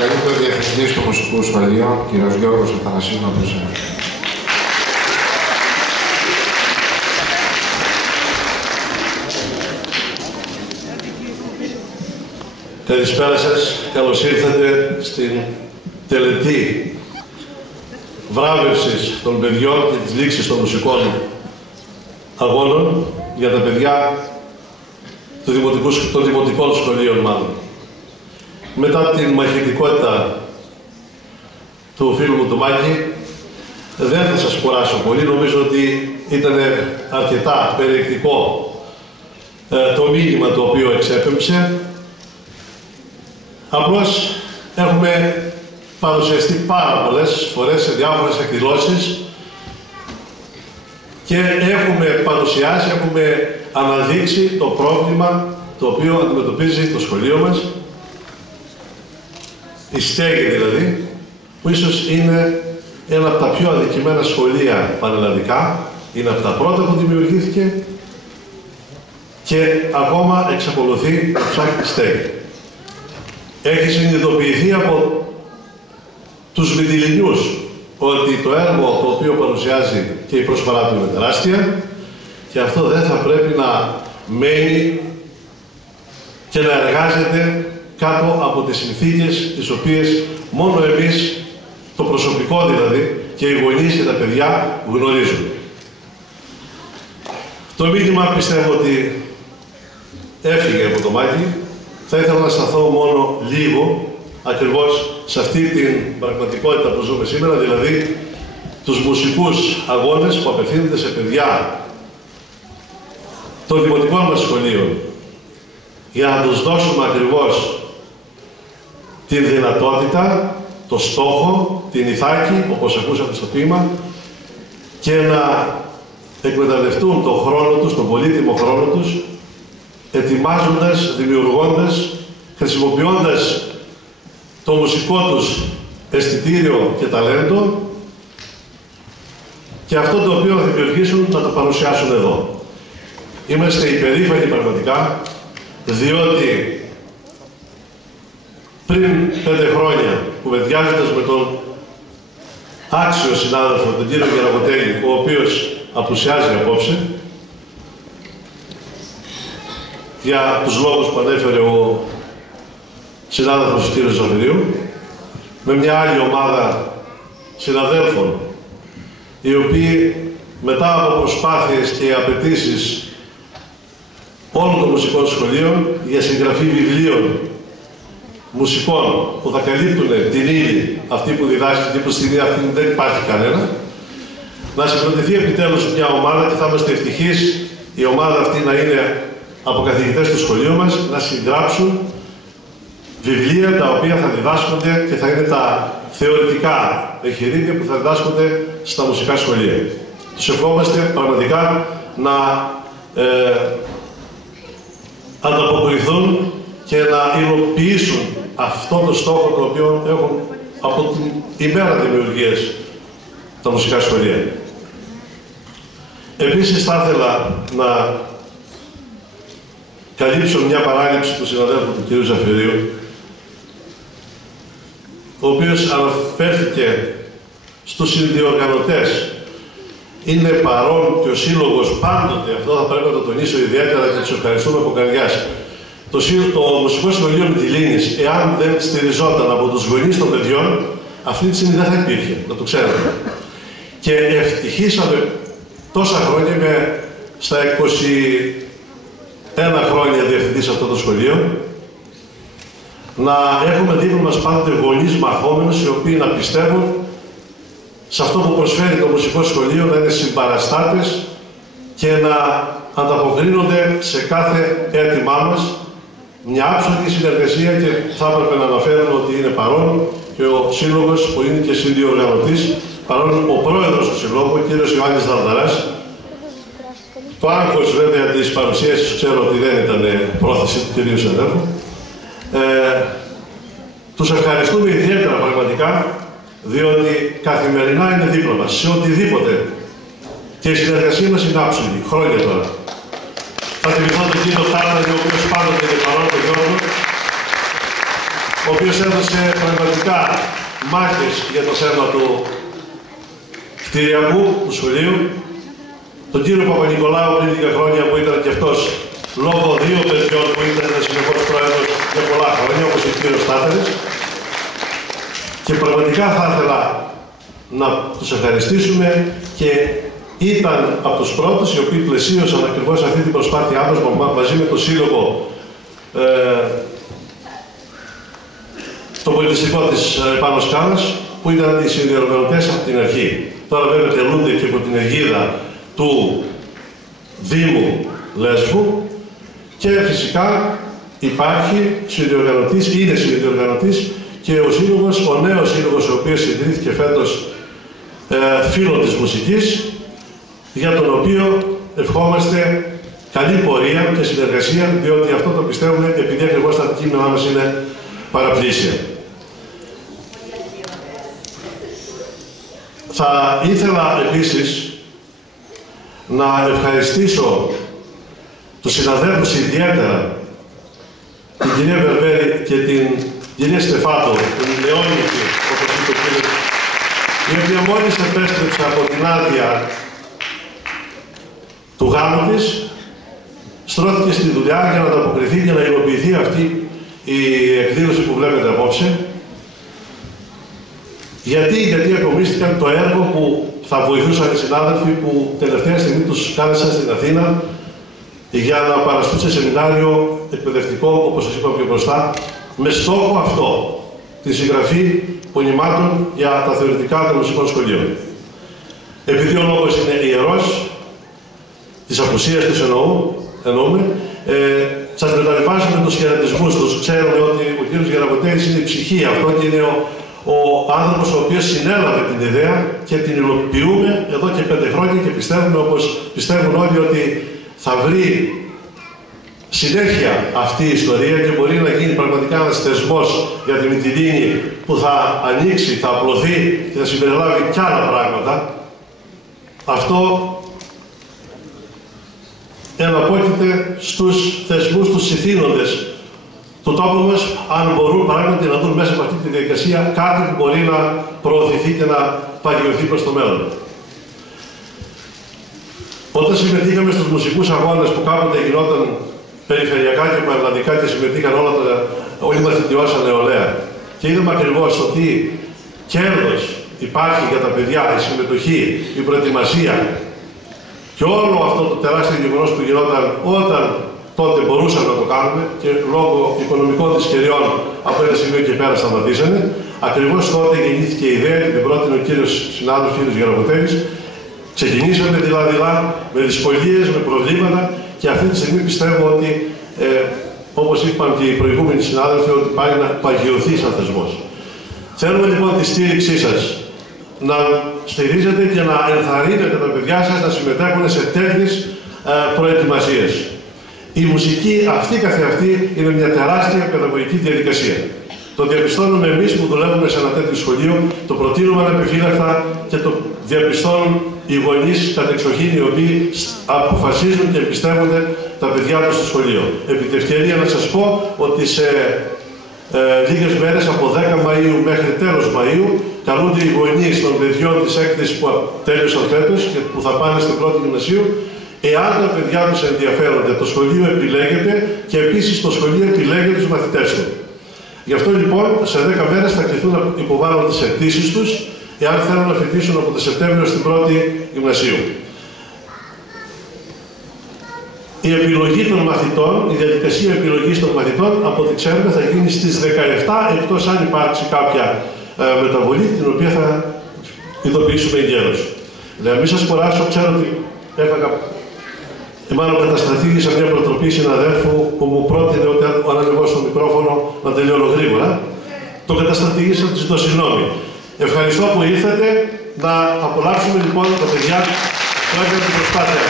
Παρακαλείται ο Διευθυντής του Μουσικού Σχολείου, κ. Γιώργος Αθανασίου, να προσέχει. Καλησπέρα σας. Καλώς ήρθατε στην τελετή βράβευσης των παιδιών και της λήξης των μουσικών αγώνων για τα παιδιά των δημοτικών σχολείων μάλλον. Μετά την μαχητικότητα του φίλου μου του Μάκη, δεν θα σας κουράσω πολύ. Νομίζω ότι ήταν αρκετά περιεκτικό το μήνυμα το οποίο εξέπεμψε. Απλώς έχουμε παρουσιαστεί πάρα πολλές φορές σε διάφορες εκδηλώσεις και έχουμε παρουσιάσει, έχουμε αναδείξει το πρόβλημα το οποίο αντιμετωπίζει το σχολείο μας, η στέγη δηλαδή, που ίσως είναι ένα από τα πιο αδικημένα σχολεία πανελλαδικά, είναι από τα πρώτα που δημιουργήθηκε και ακόμα εξακολουθεί να ψάχνει στέγη. Έχει συνειδητοποιηθεί από τους Μυτιληνιούς ότι το έργο το οποίο παρουσιάζει και η προσφορά του είναι τεράστια και αυτό δεν θα πρέπει να μένει και να εργάζεται κάτω από τις συνθήκες τις οποίες μόνο εμείς, το προσωπικό δηλαδή, και οι γονείς και τα παιδιά γνωρίζουν. Το μήνυμα πιστεύω ότι έφυγε από το Μάκη. Θα ήθελα να σταθώ μόνο λίγο ακριβώς σε αυτή την πραγματικότητα που ζούμε σήμερα, δηλαδή τους μουσικούς αγώνες που απευθύνονται σε παιδιά των δημοτικών μας σχολείων, για να τους δώσουμε ακριβώς την δυνατότητα, το στόχο, την ηθάκη, όπως ακούσαμε στο ποίημα, και να εκμεταλλευτούν τον χρόνο τους, τον πολύτιμο χρόνο τους, ετοιμάζοντας, δημιουργώντας, χρησιμοποιώντας το μουσικό τους αισθητήριο και ταλέντο και αυτό το οποίο θα δημιουργήσουν να το παρουσιάσουν εδώ. Είμαστε υπερήφανοι πραγματικά, διότι πριν 5 χρόνια, κουβεντιάζοντας με τον άξιο συνάδελφο, τον κύριο Γεραγοτέλη, ο οποίος απουσιάζει απόψε, για τους λόγους που ανέφερε ο συνάδελφος του κ. Ζαφυρίου, με μια άλλη ομάδα συναδέλφων, οι οποίοι μετά από προσπάθειες και απαιτήσεις όλων των μουσικών σχολείων για συγγραφή βιβλίων μουσικών που θα καλύπτουν την ύλη αυτή που διδάσκει, και που στιγμή αυτή δεν υπάρχει κανένα, να συγκροτηθεί επιτέλους μια ομάδα και θα είμαστε ευτυχείς η ομάδα αυτή να είναι από καθηγητές του σχολείου μας, να συγγράψουν βιβλία τα οποία θα διδάσκονται και θα είναι τα θεωρητικά εγχειρίδια που θα διδάσκονται στα μουσικά σχολεία. Τους ευχόμαστε πραγματικά να ανταποκριθούν και να υλοποιήσουν αυτό το στόχο το οποίο έχουν από την ημέρα δημιουργίας τα μουσικά σχολεία. Επίσης θα ήθελα να καλύψω μια παράληψη του συναδέλφου του κ. Ζαφυρίου, ο οποίος αναφέρθηκε στους συνδιοργανωτές. Είναι παρόν και ο Σύλλογος πάντοτε, αυτό θα πρέπει να το τονίσω ιδιαίτερα και τους ευχαριστούμε από καρδιάς. Το Μουσικό Σχολείο Μυτιλήνης, εάν δεν στηριζόταν από τους γονείς των παιδιών, αυτή τη στιγμή δεν θα υπήρχε, να το ξέρετε. Και ευτυχήσαμε τόσα χρόνια, στα 21 χρόνια διευθυντής σε αυτό το σχολείο, να έχουμε δίπλα μας πάντοτε γονείς μαχόμενους, οι οποίοι να πιστεύουν σε αυτό που προσφέρει το μουσικό σχολείο, να είναι συμπαραστάτες και να ανταποκρίνονται σε κάθε αίτημά μας. Μια άψογη συνεργασία, και θα έπρεπε να αναφέρουμε ότι είναι παρόν και ο Σύλλογος που είναι και συνδιοργανωτής, παρόν ο πρόεδρος του Συλλόγου, ο κ. Ιωάννης Δαρδαράς. Το άγχος βέβαια της παρουσίασης ξέρω ότι δεν ήταν πρόθεση του κ. συναδέλφου. Τους ευχαριστούμε ιδιαίτερα πραγματικά, διότι καθημερινά είναι δίπλα μας, σε οτιδήποτε. Και η συνεργασία μας είναι άψογη, χρόνια τώρα. Θα θυμηθώ τον κύριο Τάρνερ, ο οποίος πάντοτε είναι παρόν, τον Γιώργο, ο ο οποίος έδωσε πραγματικά μάχες για το θέμα του κτηριακού, του σχολείου, τον κύριο Παπα-Νικολάου πριν 10 χρόνια που ήταν και αυτός λόγω 2 παιδιών που ήταν συνεχώς πρόεδρος για πολλά χρόνια, όπως ο κύριος Στάτερης. Και πραγματικά θα ήθελα να τους ευχαριστήσουμε και ήταν από τους πρώτους οι οποίοι πλαισίωσαν ακριβώς αυτή την προσπάθειά μας μαζί με το Σύλλογο το πολιτιστικό της Επάνω Σκάλας, που ήταν οι συνδιοργανωτές από την αρχή. Τώρα βέβαια τελούνται και από την αιγίδα του Δήμου Λέσβου και φυσικά υπάρχει συνδιοργανωτής, είναι συνδιοργανωτής και ο σύλλογος, ο νέος σύλλογος ο οποίος ιδρύθηκε φέτος φίλων της μουσικής, για τον οποίο ευχόμαστε καλή πορεία και συνεργασία, διότι αυτό το πιστεύουμε επειδή ακριβώς τα κείμενά μας είναι παραπλήσια. Θα ήθελα επίσης να ευχαριστήσω τους συναδέλφους ιδιαίτερα, την κυρία Βερβέρη και την κυρία Στεφάτο, την Λεόνικη, όπως είπε ο κύριος, η οποία μόλις επέστρεψε από την άδεια του γάμου της, στρώθηκε στη δουλειά για να ανταποκριθεί και να υλοποιηθεί αυτή η εκδήλωση που βλέπετε απόψε. Γιατί ακομίστηκαν το έργο που θα βοηθούσαν οι συνάδελφοι που τελευταία στιγμή τους κάλεσαν στην Αθήνα για να παραστούν σε σεμινάριο εκπαιδευτικό, όπως σας είπα πιο μπροστά, με στόχο αυτό, τη συγγραφή πονημάτων για τα θεωρητικά των μουσικών σχολείων. Επειδή ο λόγος είναι ιερός, της απουσίας τους εννοούμε, σας μεταβιβάζουμε τους χαιρετισμούς τους. Ξέρουμε ότι ο κύριος Γεραποτέρης είναι η ψυχή, αυτό και είναι ο άνθρωπος ο οποίος συνέλαβε την ιδέα και την υλοποιούμε εδώ και 5 χρόνια και πιστεύουμε, όπως πιστεύουν όλοι, ότι θα βρει συνέχεια αυτή η ιστορία και μπορεί να γίνει πραγματικά ένας θεσμός για τη Μυτιλήνη που θα ανοίξει, θα απλωθεί και θα συμπεριλάβει κι άλλα πράγματα. Αυτό εναπόκειται στους θεσμούς, στους ηθήνοντες του τόπου μας, αν μπορούν πράγματι να δουν μέσα από αυτή τη διαδικασία κάτι που μπορεί να προωθηθεί και να παγιωθεί προς το μέλλον. Όταν συμμετείχαμε στους μουσικούς αγώνες που κάποτε γινόταν περιφερειακά και πανελλαδικά και συμμετείχαν όλοι οι μαθητιώσαν νεολαία και είδαμε ακριβώς ότι κέρδος υπάρχει για τα παιδιά, η συμμετοχή, η προετοιμασία και όλο αυτό το τεράστιο γεγονός που γινόταν όταν τότε μπορούσαμε να το κάνουμε και λόγω οικονομικών δυσκολιών από ένα σημείο και πέρα σταματήσανε. Ακριβώς τότε γεννήθηκε η ιδέα και την πρότεινε ο κύριος συνάδελφος, κύριος Γεραποτέρης. Ξεκινήσαμε δειλά-δειλά με δυσκολίες, με προβλήματα και αυτή τη στιγμή πιστεύω ότι, όπως είπαν και οι προηγούμενοι συνάδελφοι, ότι πάει να παγιωθεί σαν θεσμός. Θέλουμε λοιπόν τη στήριξή σας να στηρίζετε και να ενθαρρύνετε τα παιδιά σας να συμμετέχουν σε τέτοιες προετοιμασίες. Η μουσική αυτή καθεαυτή είναι μια τεράστια παιδαγωγική διαδικασία. Το διαπιστώνουμε εμείς που δουλεύουμε σε ένα τέτοιο σχολείο, το προτείνουμε ανεπιφύλακτα και το διαπιστώνουν οι γονείς κατεξοχήν οι οποίοι αποφασίζουν και εμπιστεύονται τα παιδιά τους στο σχολείο. Επί τη ευκαιρία να σας πω ότι σε λίγες μέρες από 10 Μαΐου μέχρι τέλος Μαΐου καλούνται οι γονείς των παιδιών της έκθεσης που τέλειωσαν φέτος και που θα πάνε στην πρώτη γυμνασίου. Εάν τα παιδιά τους ενδιαφέρονται, το σχολείο επιλέγεται και επίσης το σχολείο επιλέγει τους μαθητές του. Γι' αυτό λοιπόν σε 10 μέρες θα κληθούν να υποβάλουν τις αιτήσεις τους, εάν θέλουν να φοιτήσουν από το Σεπτέμβριο στην πρώτη γυμνασίου. Η επιλογή των μαθητών, η διαδικασία επιλογής των μαθητών, από ό,τι ξέρουμε, θα γίνει στις 17, εκτός αν υπάρξει κάποια μεταβολή, την οποία θα ειδοποιήσουμε ιδιαίτερως. Να μην σας κουράσω, ξέρω ότι έφαγα. Μάλλον κατασταθήγησα μια προτροπή συναδέλφου που μου πρότεινε ότι αν ανεβώ στο μικρόφωνο να τελειώνω γρήγορα. Το κατασταθήγησα, του ζητώ συγγνώμη. Ευχαριστώ που ήρθατε. Να απολαύσουμε λοιπόν τα παιδιά που έκανε την προσπάθεια.